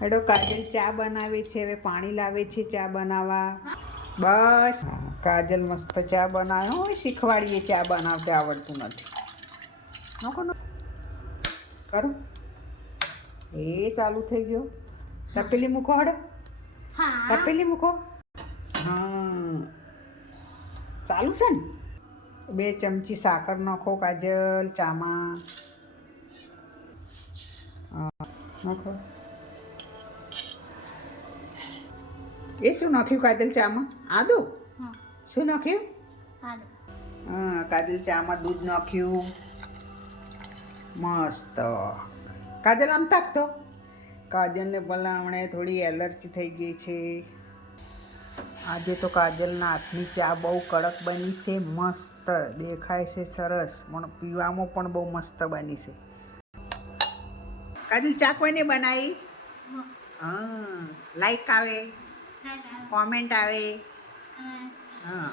હેડો કાજલ ચા બનાવે છે, હવે પાણી લાવે છે ચા બનાવવા. બસ કાજલ મસ્ત ચા બનાવે હોય, શીખવાડીએ ચા બનાવતા આવડતું નથી. નકો કરું એ ચાલુ થઈ ગયો. તપેલી મૂકો હડો, તપેલી મૂકો. હા ચાલુ છે ને. 2 ચમચી સાકર નાખો કાજલ ચામાં. નાખો. એ શું નાખ્યું કાજલ ચામાં? આદુ. શું નાખ્યું? હા કાજલ ચામાં દૂધ નાખ્યું. મસ્ત. કાજલ આમ તાકતો. કાજલને ભલામણે થોડી એલર્જી થઈ ગઈ છે. આજે તો કાજલના હાથની ચા બહુ કડક બની છે, મસ્ત દેખાય છે, સરસ, પણ પીવામાં પણ બહુ મસ્ત બની છે. કાજલ ચા કોઈને બનાવી? હા લાઈક આવે, કોમેન્ટ આવે. હા